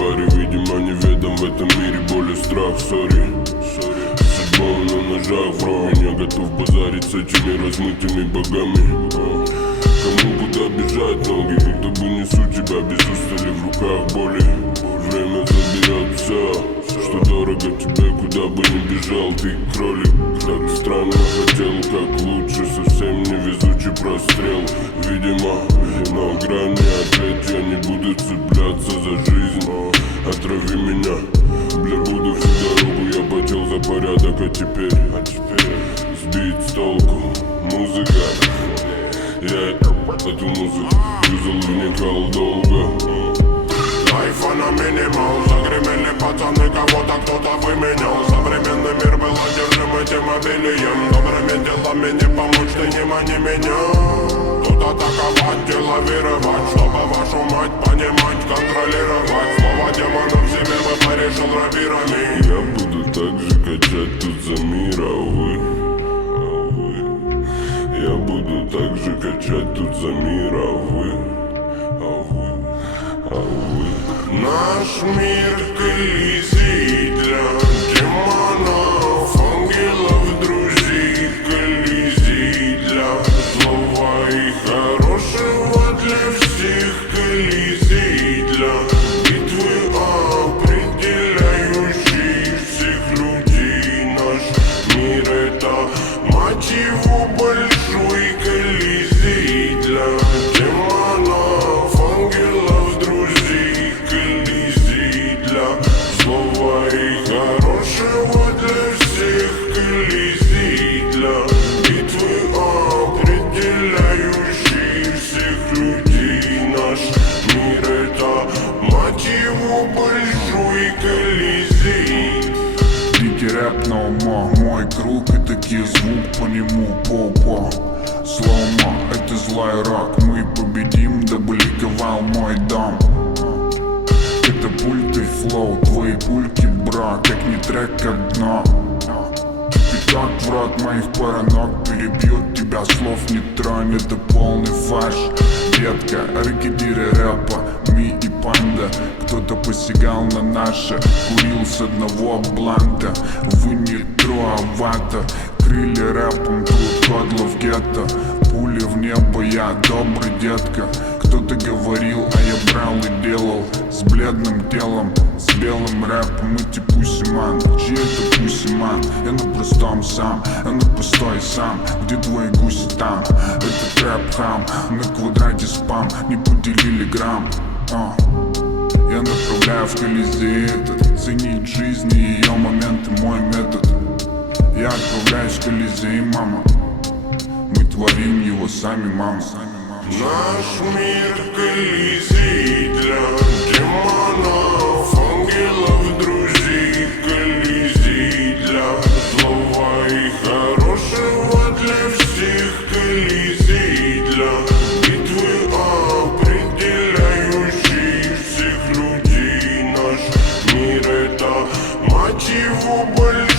паре, видимо неведом в этом мире боль и страх. Сори, судьба на ножах, вровень. Я готов базарить с этими размытыми богами. Кому куда бежать ноги, будто бы несу тебя без устали в руках боли. Время заберет все, что дорого тебе, куда бы ни бежал. Ты кролик, так странно хотел, как лучше. Совсем невезучий прострел, видимо, на грани. Ответь, я не буду цепляться за жизнь. Отрави меня, бля, буду всю дорогу. Я потел за порядок, а теперь сбить с толку. Музыка, я эту музыку юзал, вникал долго. Айфон на минимал, загремели пацаны, кого-то кто-то выменял. Современный мир был одержим этим обилием. Добрыми делами не помочь, ты не мани меня. Тут атаковать и лавировать, чтобы вашу мать понимать, контролировать. Слова демонов себе бы порешил рапирами. Я буду так же качать тут за мир, а вы. Я буду так же качать тут за мир, а вы. Наш мир колизей для демонов, ангелов, друзей, колизей для злого и хорошего, для всех колизей, для битвы определяющей всех людей. Наш мир — это, мать его, большой колизей для демонов, ангелов, друзей, колизей для злого и хорошего, для всех колизей, для битвы определяющей всех людей. Наш мир — это, мать его, большой колизей. Дикий рэп на ума, мой круг и такие звук по нему, по слоумо, это злой рок. Мы победим, дабы ликовал мой дом. Это пульты, флоу, твои пульки, бро, как не трек, как дно. Пятак в рот моих паранок перебьет тебя, слов не тронь, это полный фарш. Детка, ракетиры рэпа, ми и панда. Кто-то посягал на наше, курил с одного бланта. Вы не труавато, крыли рэпом, тут кодло в гетто. Пули в небо, я добрый детка. Кто-то говорил, а я брал и делал. С бледным телом, с белым рэпом, эти пусиман. Чьи это пусиман? Я на простом сам, я на пустой сам. Где твои гуси там? Это трэп-хам, на квадрате спам. Не поделили грамм. Я направляю в колизей этот. Ценить жизнь и ее моменты, мой метод. Я отправляюсь в колизей, мама. Мы творим его сами, мама. Наш мир колизей для демонов, ангелов, друзей, колизей для злого и хорошего, для всех колизей, для битвы определяющей всех людей. Наш мир — это, мать его, боль.